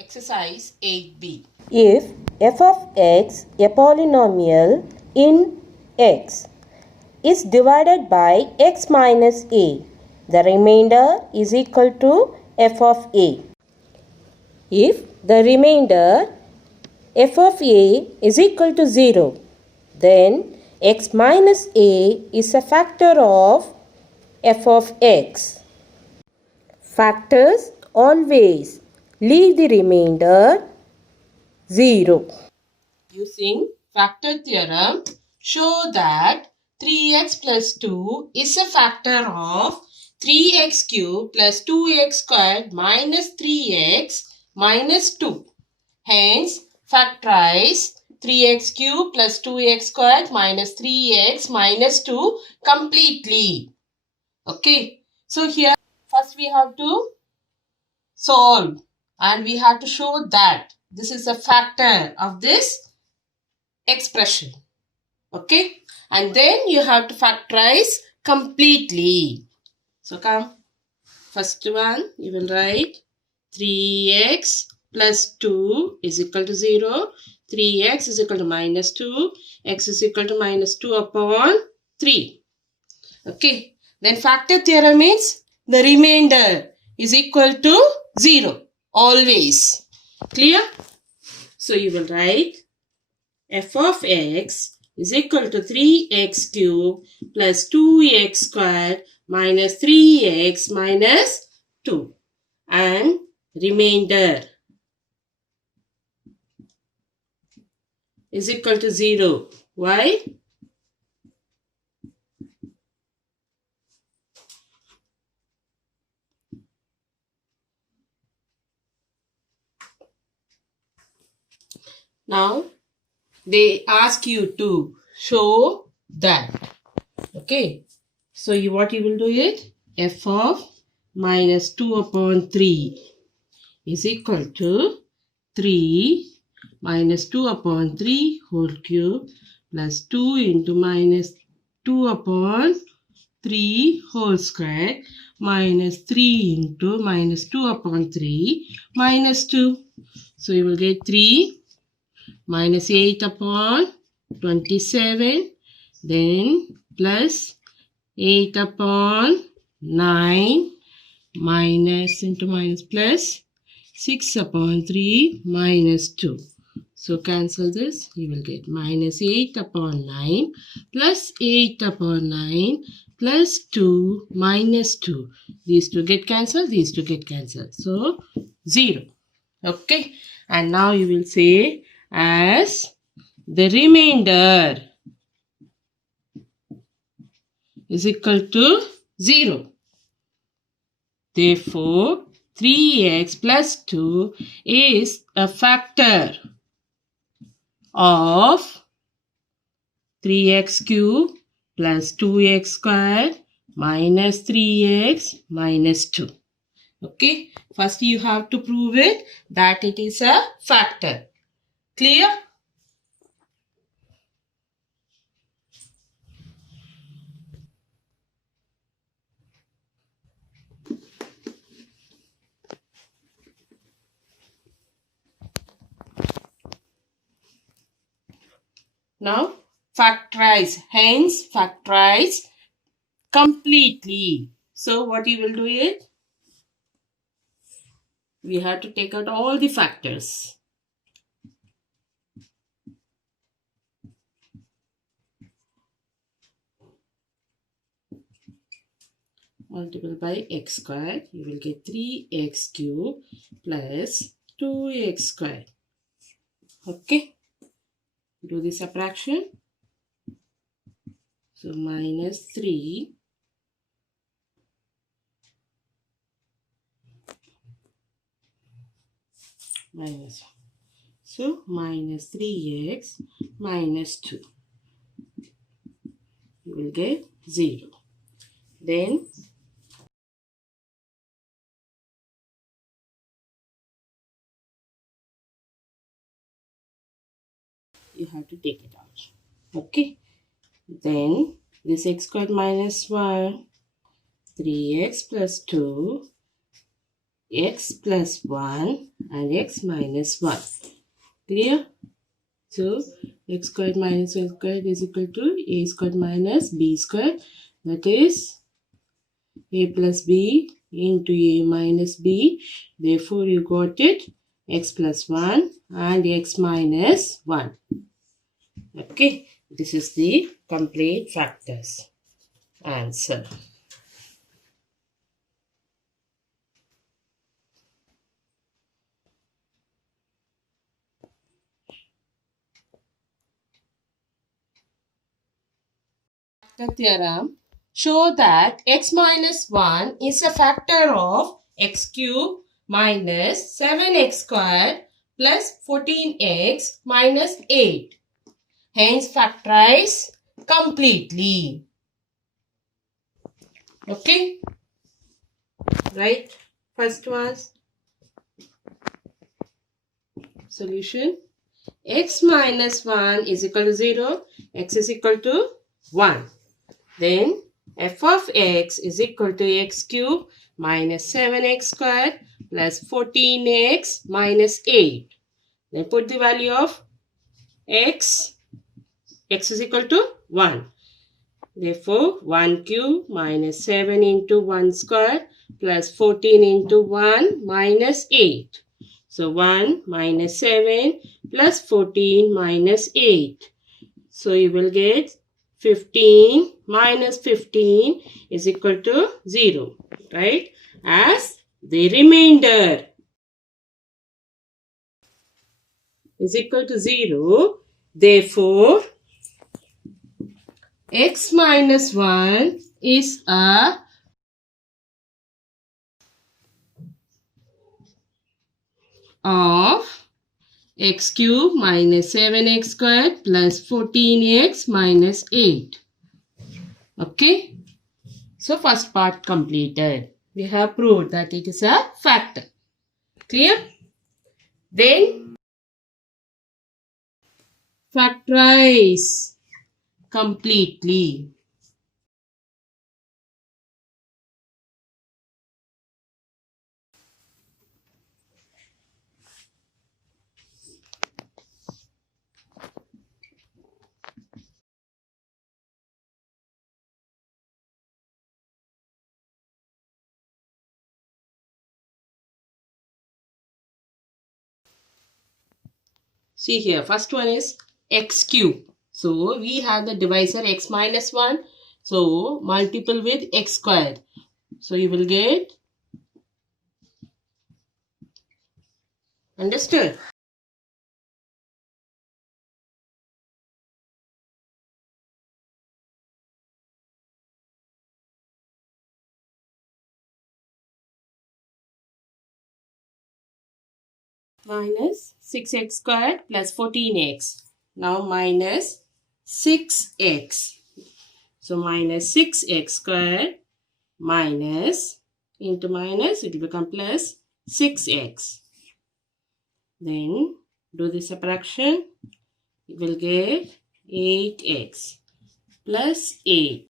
Exercise 8b. If f of x, a polynomial in x, is divided by x minus a, the remainder is equal to f of a. If the remainder f of a is equal to 0, then x minus a is a factor of f of x. Factors always leave the remainder 0. Using factor theorem, show that 3x plus 2 is a factor of 3x cubed plus 2x squared minus 3x minus 2. Hence, factorize 3x cubed plus 2x squared minus 3x minus 2 completely. Okay. So here, first we have to solve and we have to show that this is a factor of this expression. Okay. And then you have to factorize completely. So come. First one, you will write 3x plus 2 is equal to 0. 3x is equal to minus 2. X is equal to minus 2 upon 3. Okay. Then factor theorem means the remainder is equal to 0. Always. Clear? So you will write f of x is equal to 3x cubed plus 2x squared minus 3x minus 2 and remainder is equal to 0. Why? Now they ask you to show that. Okay. So what you will do is f of minus 2 upon 3 is equal to 3 minus 2 upon 3 whole cube plus 2 into minus 2 upon 3 whole square minus 3 into minus 2 upon 3 minus 2. So you will get 3 minus 8 upon 27, then plus 8 upon 9 minus into minus plus 6 upon 3 minus 2. So cancel this. You will get minus 8 upon 9 plus 8 upon 9 plus 2 minus 2. These two get cancelled. These two get cancelled. So 0. Okay. And now you will say as the remainder is equal to 0. Therefore, 3x plus 2 is a factor of 3x cubed plus 2x squared minus 3x minus 2. Okay. First you have to prove it that it is a factor. Clear? Now factorize. Hence factorize completely. So what you will do is we have to take out all the factors. Multiply by x squared, you will get 3x cubed plus 2x squared. Okay. Do the subtraction. So minus 3 minus 1. So minus 3x minus 2. You will get 0. Then you have to take it out. Okay. Then this x squared minus 1, 3x plus 2 x plus 1 and x minus 1. Clear? So, x squared minus y squared is equal to a squared minus b squared. That is a plus b into a minus b. Therefore, you got it x plus 1 and x minus 1. Okay, this is the complete factors answer. Factor theorem. Show that x minus 1 is a factor of x cube minus 7x squared plus 14x minus 8. Hence factorize completely. Okay. Right. First was solution. X minus 1 is equal to 0. X is equal to 1. Then f of x is equal to x cube minus 7x squared plus 14x minus 8. Then put the value of x. X is equal to 1. Therefore, 1 cube minus 7 into 1 square plus 14 into 1 minus 8. So, 1 minus 7 plus 14 minus 8. So, you will get 15 minus 15 is equal to 0, right? As the remainder is equal to 0. Therefore, x minus 1 is a of x cube minus 7x squared plus 14x minus 8. Okay. So, first part completed. We have proved that it is a factor. Clear? Then, factorize completely. See here, first one is x cube. So, we have the divisor x minus 1. So, multiple with x squared. So, you will get, understood? Minus 6x squared plus 14x. Now, minus 6x. So, minus 6x squared minus into minus, it will become plus 6x. Then, do the subtraction. You will get 8x plus 8.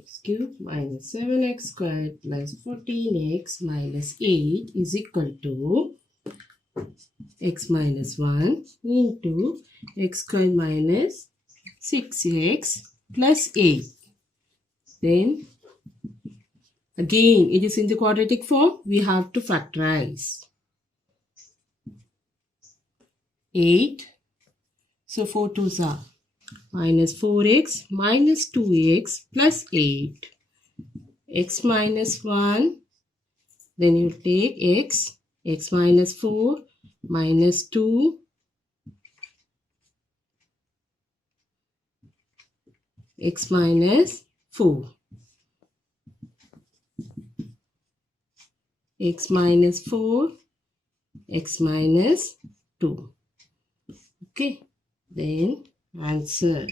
X cube minus 7x squared plus 14x minus 8 is equal to x minus 1 into x squared minus 6x plus 8. Then again it is in the quadratic form. We have to factorize. 8. So 4 2s are minus 4x minus 2x plus 8. X minus 1. Then you take x. X minus 4 minus 2. X minus 4. X minus 4. X minus 2. Okay. Then answer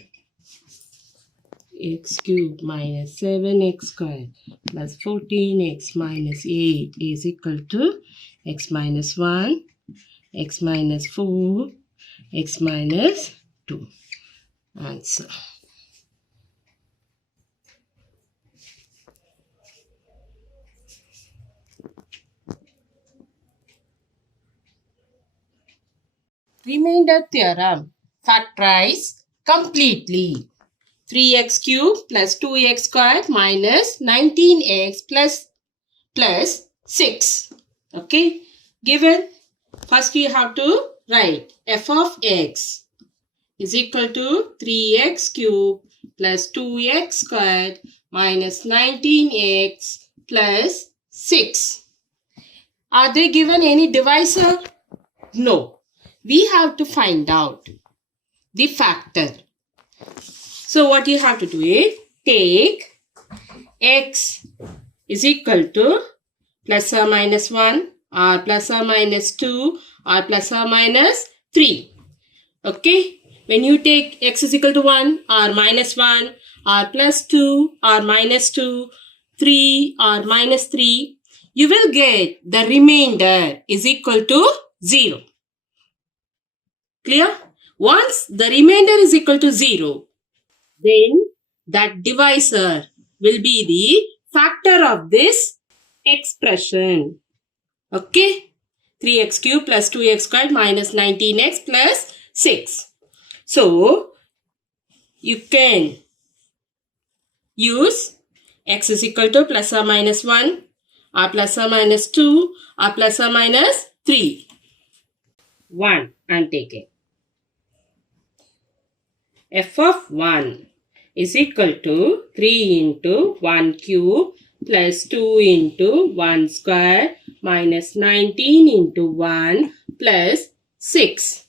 x cube minus 7x squared plus 14x minus 8 is equal to x minus 1, x minus 4, x minus 2. Answer. Remainder theorem. Factorize completely. 3x cube plus 2x squared minus 19x plus 6. Okay. Given. First we have to write f of x is equal to 3x cube plus 2x squared minus 19x plus 6. Are they given any divisor? No. We have to find out the factor. So what you have to do is take x is equal to plus or minus 1 or plus or minus 2 or plus or minus 3. Okay. When you take x is equal to 1 or minus 1 or plus 2 or minus 2, 3 or minus 3, you will get the remainder is equal to 0. Clear? Once the remainder is equal to 0, then that divisor will be the factor of this expression. Okay? 3x cube plus 2x squared minus 19x plus 6. So, you can use x is equal to plus or minus 1 or plus or minus 2 or plus or minus 3. 1 I am taking. F of 1 is equal to 3 into 1 cube plus 2 into 1 square minus 19 into 1 plus 6.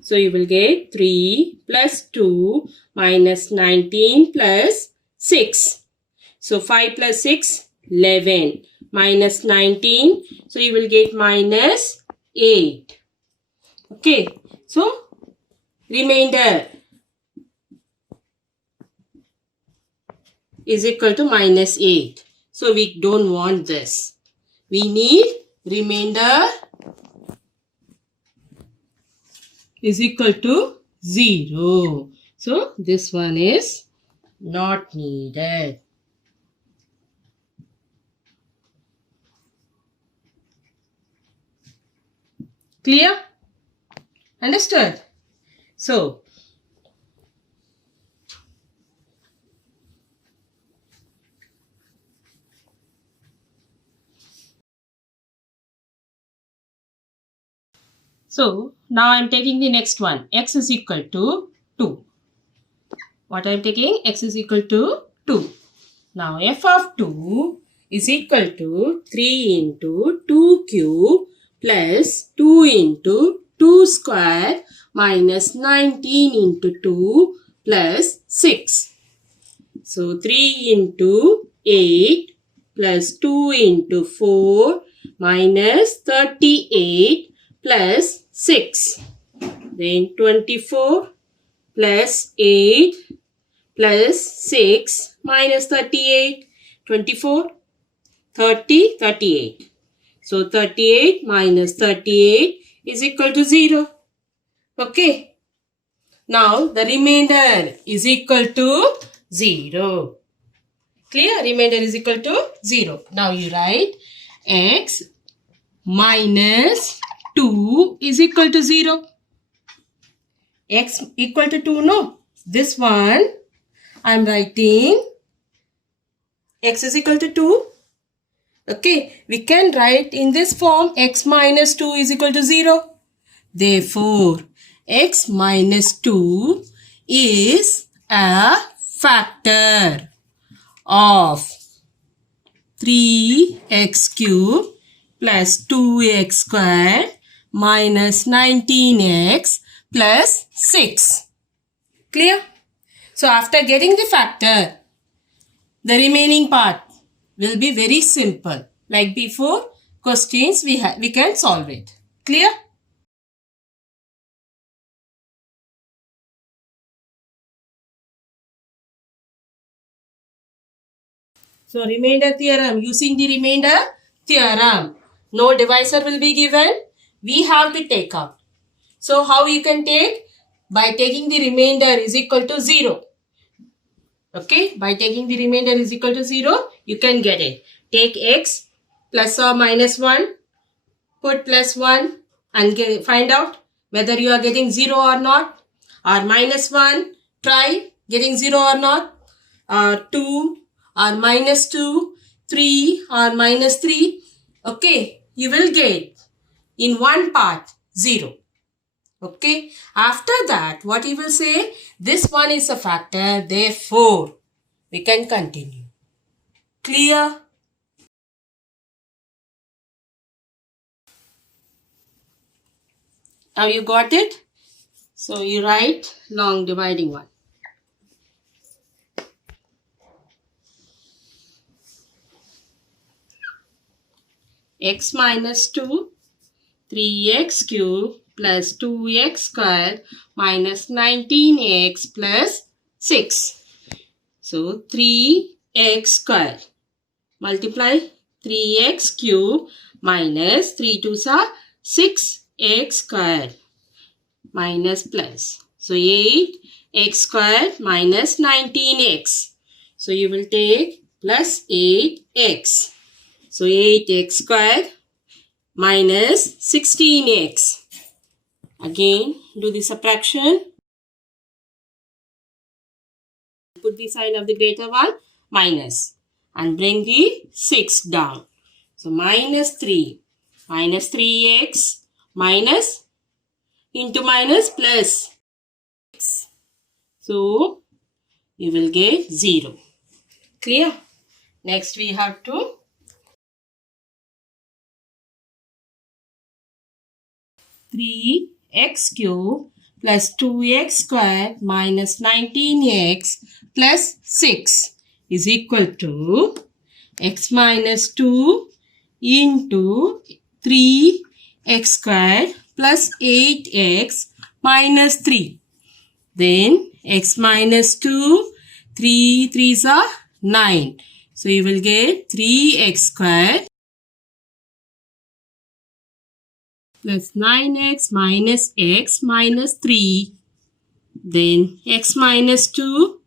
So you will get 3 plus 2 minus 19 plus 6. So 5 plus 6, 11 minus 19. So you will get minus 8. Okay. So remainder is equal to minus 8. So we don't want this. We need remainder is equal to 0. So this one is not needed. Clear? Understood? So now I am taking the next one. X is equal to 2. What I am taking? X is equal to 2. Now f of 2 is equal to 3 into 2 cube plus 2 into 2 square minus 19 into 2 plus 6. So 3 into 8 plus 2 into 4 minus 38 plus 6. Then 24 plus 8 plus 6 minus 38. 24, 30, 38. So 38 minus 38 is equal to 0. Okay. Now the remainder is equal to 0. Clear? Remainder is equal to 0. Now you write x minus 2 is equal to 0. X equal to 2, no? This one I am writing x is equal to 2. Okay, we can write in this form x minus 2 is equal to 0. Therefore, x minus 2 is a factor of 3x cube plus 2x squared minus 19x plus 6. Clear? So, after getting the factor, the remaining part will be very simple. Like before, questions we can solve it. Clear? So remainder theorem, using the remainder theorem. No divisor will be given. We have to take out. So how you can take? By taking the remainder is equal to 0. Okay, by taking the remainder is equal to 0, you can get it. Take x plus or minus 1, put plus 1 and find out whether you are getting 0 or not. Or minus 1, try getting 0 or not. Or 2 or minus 2, 3 or minus 3. Okay, you will get in one part 0. Okay, after that what you will say? This one is a factor, therefore we can continue. Clear? Now you got it? So you write long dividing one. X minus 2, 3x cube plus 2x square minus 19x plus 6. So 3x square multiply 3x cube minus 3 2s are 6x square minus plus. So 8x square minus 19x. So you will take plus 8x. So 8x square minus 16x. Again, do the subtraction. Put the sign of the greater one, minus. And bring the 6 down. So minus 3. Minus 3x. Minus into minus plus 6. So, you will get 0. Clear? Next we have to three x cube plus 2x square minus 19x plus 6 is equal to x minus 2 into 3x square plus 8x minus 3. Then x minus 2, 3 3s are 9. So you will get 3x square plus 9x minus x minus 3. Then x minus 2,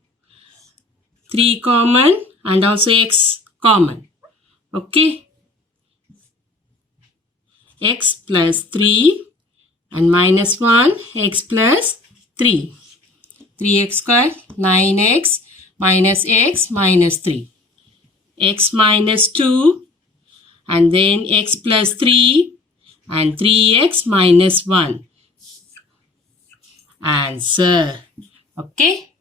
3 common and also x common. Okay. X plus 3 and minus 1 x plus 3. 3x square 9x minus x minus 3. X minus 2 and then x plus 3 and 3x minus 1. Answer. Okay.